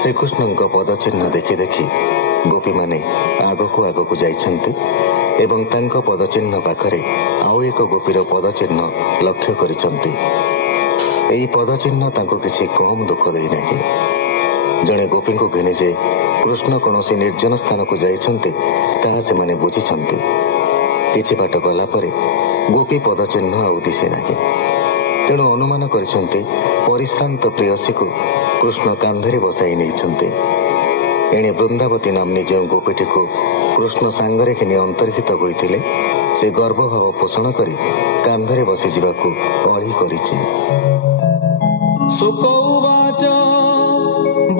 ଶ୍ରୀକୃଷ୍ଣଙ୍କ ପଦଚିହ୍ନ ଦେଖି ଦେଖି ଗୋପୀମାନେ ଆଗକୁ ଆଗକୁ ଯାଇଛନ୍ତି ଏବଂ ତାଙ୍କ ପଦଚିହ୍ନ ପାଖରେ ଆଉ ଏକ ଗୋପୀର ପଦଚିହ୍ନ ଲକ୍ଷ୍ୟ କରିଛନ୍ତି। ଏହି ପଦଚିହ୍ନ ତାଙ୍କୁ କିଛି କମ୍ ଦୁଃଖ ଦେଇନାହିଁ। ଜଣେ ଗୋପୀଙ୍କୁ ଘେନି ଯେ କୃଷ୍ଣ କୌଣସି ନିର୍ଜନ ସ୍ଥାନକୁ ଯାଇଛନ୍ତି ତାହା ସେମାନେ ବୁଝିଛନ୍ତି। କିଛି ବାଟ ଗଲା ପରେ ଗୋପୀ ପଦଚିହ୍ନ ଆଉ ଦିଶେ ନାହିଁ। ତେଣୁ ଅନୁମାନ କରିଛନ୍ତି ପରିଶ୍ରାନ୍ତ ପ୍ରେୟସୀକୁ କୃଷ୍ଣ କାନ୍ଧରେ ବସାଇ ନେଇଛନ୍ତି। ଏଣେ ବୃନ୍ଦାବତୀ ନାମ୍ନୀ ଯେଉଁ ଗୋପୀଟିକୁ କୃଷ୍ଣ ସାଙ୍ଗରେ ଘେନି ଅନ୍ତର୍ହିତ ହୋଇଥିଲେ ସେ ଗର୍ଭଭାବ ପୋଷଣ କରି କାନ୍ଧରେ ବସିଯିବାକୁ ଅଳି କରିଛି। ସୁକୌବାଚ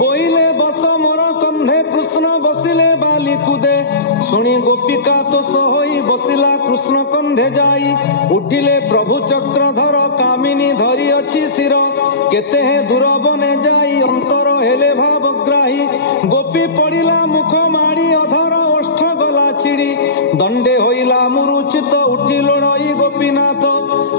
ବୋଇଲେ ବସ ମୋର କନ୍ଧେ କୃଷ୍ଣ ବସିଲେ ବାଲି କୁଦେ ଶୁଣି ଗୋପିକା ତୋଷ ହୋଇ ବସିଲା କୃଷ୍ଣ କନ୍ଧେ ଯାଇ ଉଠିଲେ ପ୍ରଭୁ ଚକ୍ରଧର କାମିନୀ ଧରି ଅଛି ଶିର କେତେ ହେ ଦୂର ବନେ ଯାଇ ଅନ୍ତର ହେଲେ ଭାବଗ୍ରାହୀ ଗୋପୀ ପଡ଼ିଲା ମୁଖ ମାଡ଼ି ଅଧର ଓଷ୍ଠ ଗଲା ଛିଡ଼ି ଦଣ୍ଡେ ହୋଇଲା ମୁରୁଚିତ ଉଠି ଲୋଡ଼ଇ ଗୋପୀନାଥ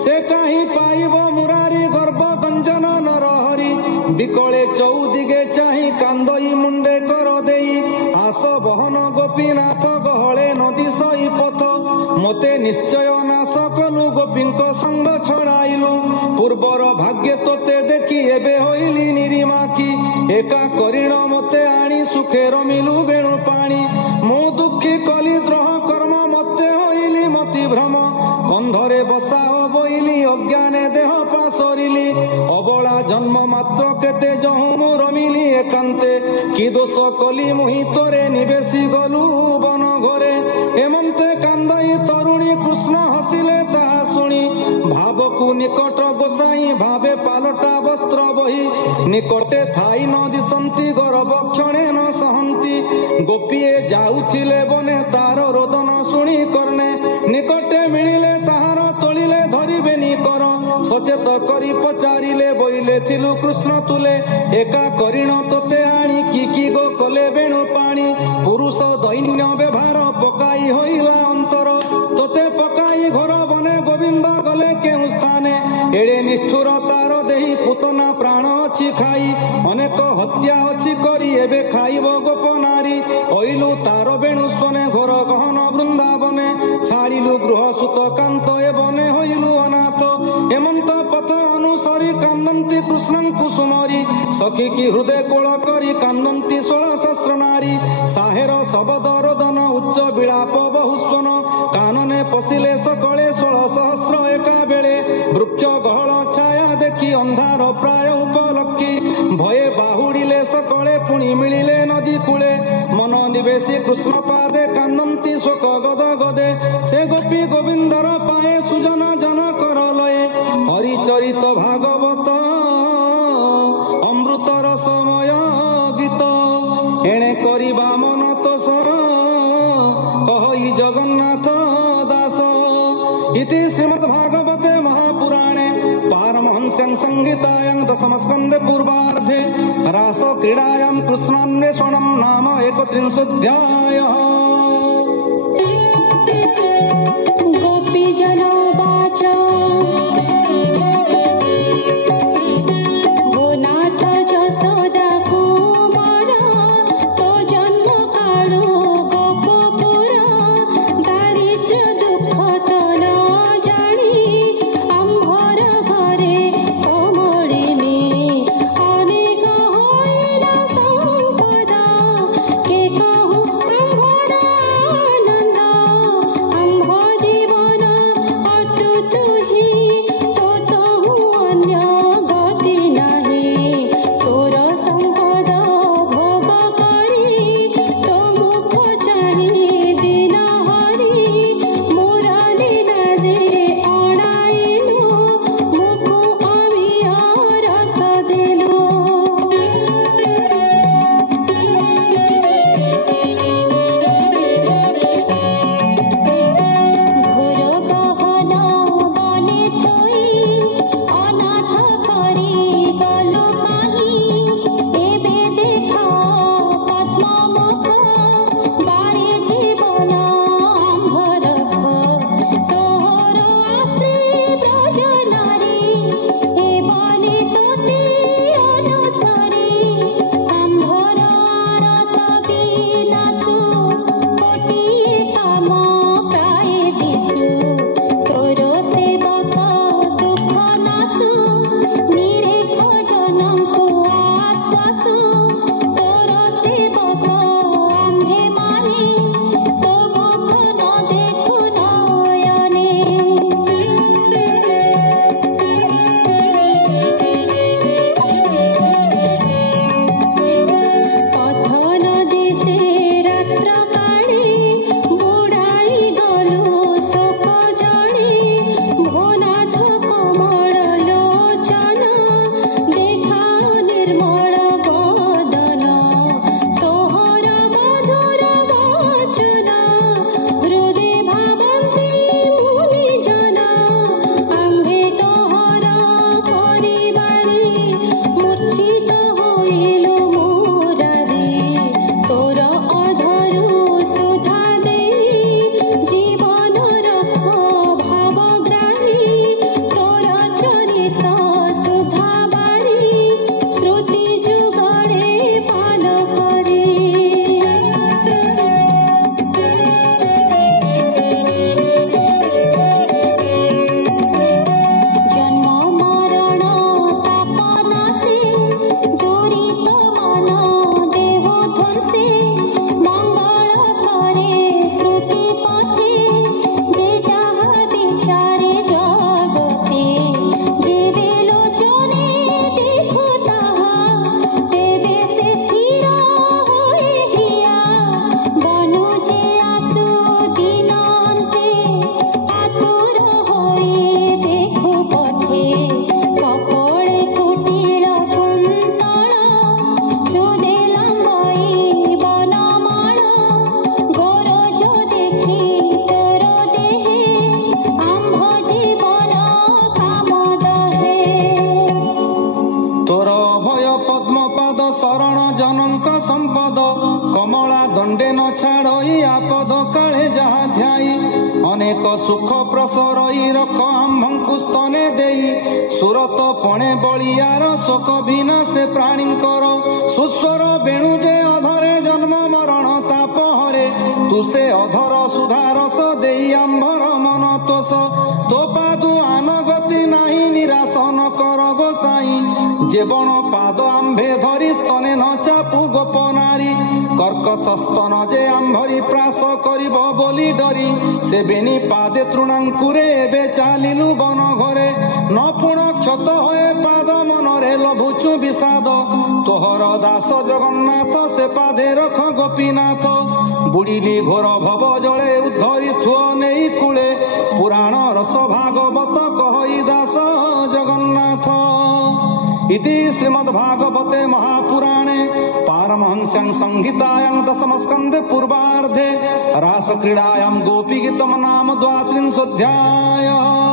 ସେ କାହିଁ ପାଇବ ମୁରାରୀ ଗର୍ବ ଗଞ୍ଜନ ନରହରି ବିକଳେ ଚଉଦିଗେ ଚାହିଁ କାନ୍ଦଇ ମୁଣ୍ଡେ କର ଦେଇ ଆସ ବହନ ଗୋପୀନାଥ ଗହଳେ ନଦୀ ସଇ ପଥ ମୋତେ ନିଶ୍ଚୟ ନାଶ କଲୁ ଗୋପୀଙ୍କ ସଙ୍ଗ ଛଡ଼ାଇଲୁ ପୂର୍ବର ଭାଗ୍ୟ ତୋତେ ଦେଖି ଏବେ ହୋଇଲି ନିରିମାଖି ଏକା କରିଣ ମୋତେ ଆଣି ସୁଖେ ରମିଲୁ ବେଣୁ ପାଣି ମୁଁ ଦୁଃଖୀ କଲି ଦ୍ରୋହ କର୍ମ ମୋତେ ହୋଇଲି ମତି ଭ୍ରମ କନ୍ଧରେ ବସା ବୋଇଲି ଅଜ୍ଞାନେ ଦେହ ପାଶରିଲି ଅବଳା ଜନ୍ମ ମାତ୍ର କେତେ ଯହୁଁ ମୁଁ ରମିଲି ଏକାନ୍ତେ କି ଦୋଷ କଲି ମୁହିଁ ତୋରେ ନିବେଶି ଗଲୁ ବନ ଘରେ ଏମନ୍ତେ କାନ୍ଦଇ ତରୁଣୀ କୃଷ୍ଣ ହସିଲେ ତାହା ଶୁଣି ଭାବକୁ ନିକଟ ଗୋସାଇ ଭାବେ ପାଲଟା ବସ୍ତ୍ର ବହି ନିକଟେ ଥାଇ ନ ଦିଶନ୍ତି ଗରବ କ୍ଷଣେ ନ ସହନ୍ତି ଗୋପୀଏ ଯାଉଥିଲେ ବନେ ତାର ରୋଦନ ଶୁଣି କର୍ଣ୍ଣେ ନିକଟେ ମିଳିଲେ ତାହାର ତୋଳିଲେ ଧରିବେନି କର ସଚେତ କରି ପଚାରିଲେ ବୋଇଲେ ଥିଲୁ କୃଷ୍ଣ ତୁଲେ ଏକା କରିଣ ତୋତେ ଆଣି କି ଗୋ କଲେ ବେଣୁ ପାଣି ପୁରୁଷ ଦୈନ୍ୟ ବ୍ୟବହାର ପକାଇ ହୋଇଲା ଅନ୍ତର ତୋତେ ପକାଇ ଘର ବନେ ଗୋବିନ୍ଦ ଗଲେ କେଉଁ ସ୍ଥାନେ ଏଡ଼େ ନିଷ୍ଠୁର ତାର ଦେହି ପୁତନା ପ୍ରାଣ ଅଛି ଖାଇ ଅନେକ ହତ୍ୟା ଅଛି କରି ଏବେ ଖାଇବ ଗୋପ ନାରୀ ଅଇଲୁ ତାର ବେଣୁ ସ୍ୱନେ ଘୋର ଗହନ ବୃନ୍ଦାବନେ ଛାଡ଼ିଲୁ ଗୃହ ସୁତ କାନ୍ତ ଏ ବନେ ହୋଇଲୁ ଅନାଥ ଏମନ୍ତ ପଥ ଅନୁସରି କାନ୍ଦନ୍ତି କୃଷ୍ଣଙ୍କୁ ସୁମରି ସଖୀ କି ହୃଦୟ କୋଳ କରି କାନ୍ଦନ୍ତି 16,000 ନାରୀ ସାହେର ଶବଦ ରୋଦନ ଉଚ୍ଚ ବିଳାପ ବହୁସ୍ୱନ କାନନେ ପଶିଲେ ସକଳେ 16,000 ଏକା ବେଳେ ବୃକ୍ଷ ଗହଳ ଛାୟା ଦେଖି ଅନ୍ଧାର ପ୍ରାୟ ଉପଲକ୍ଷୀ ଭয়ে ବାହୁଡ଼ିଲେ ସକଳେ ପୁଣି ମିଳିଲେ ନଦୀ କୂଳେ ମନ ନିବେଶୀ କୃଷ୍ଣ ପାଦେ କାନ୍ଦନ୍ତି ଶୋକ ଗଦ ଗଦେ ସେ ଗୋପୀ ଗୋବିନ୍ଦର ପାଏ ସୁଜନ ଜନ କର ଲଏ ହରିଚରିତ ଭାଗବତ ଅମୃତର ସମୟ ଗୀତ ଏଣେ କରିବା ମନ ତୋଷ କହଇ ଜଗନ୍ନାଥ ଦାସ ଇତି ଶ୍ରୀମଦ୍ ଭାଗବତେ ମହାପୁରାଣେ ପାରମହଂସ୍ୟାଂ ସଂହିତାୟାଂ ଦଶମସ୍କନ୍ଧେ ପୂର୍ବାର୍ଦ୍ଧେ ରାସ କ୍ରୀଡ଼ାୟାଂ କୃଷ୍ଣାନ୍ୱେଷଣಂ ନାମ 31ୋऽଧ୍ୟାୟଃ। के कहूँ ଖଣ୍ଡେ ନ ଛାଡ଼ଇ ଆପଦ କାଳେ ଯାହା ଧ୍ୟାଇ ଅନେକ ସୁଖ ପ୍ରସରଇ ରଖ ଆମ୍ଭଙ୍କୁ ସ୍ତନେ ଦେଇ ସୁରତ ପଣେ ବଳିଆର ଶୋକ ବିନାଶେ ପ୍ରାଣୀଙ୍କର ସୁସ୍ୱର ବେଣୁ ଯେ ଅଧରେ ଜନ୍ମ ମରଣ ତାପହରେ ତୁ ସେ ଅଧର ସୁଧାରସ ଦେଇ ଆମ୍ଭର ମନ ତୋଷ ତୋ ପାଦୁ ଆନଗତି ନାହିଁ ନିରାଶ ନ କର ଗୋସାଇଁ ଜୀବନ ପାଦ ଆମ୍ଭେ ଧରି ସ୍ତନେ ନ ଚାପୁ ଗୋପ ନାରୀ କର୍କଶ ସ୍ତନ ଯେ ଆମ୍ଭରି ପ୍ରାସ କରିବ ବୋଲି ଡରି ସେ ବେନି ପାଦେ ତୃଣାଙ୍କୁରେ ଏବେ ଚାଲିଲୁ ବନ ଘରେ ନ ପୁଣ କ୍ଷତ ହଏ ପାଦ ମନରେ ଲଭୁଛୁ ବିଷାଦ ତୋହର ଦାସ ଜଗନ୍ନାଥ ସେ ପାଦେ ରଖ ଗୋପୀନାଥ ବୁଡ଼ିଲି ଘୋର ଭବ ଜଳେ ଉଦ୍ଧରି ଥୁଅ ନେଇ କୂଳେ ପୁରାଣ ରସ ଭାଗବତ କହଇ ଦାସ ଜଗନ୍ନାଥ इति श्रीमद्भागवते महापुराणे पारमहंस्यां संहितायां दशमस्कन्धे पूर्वार्धे रासक्रीडायां गोपीगीतं नाम 32 अध्यायः।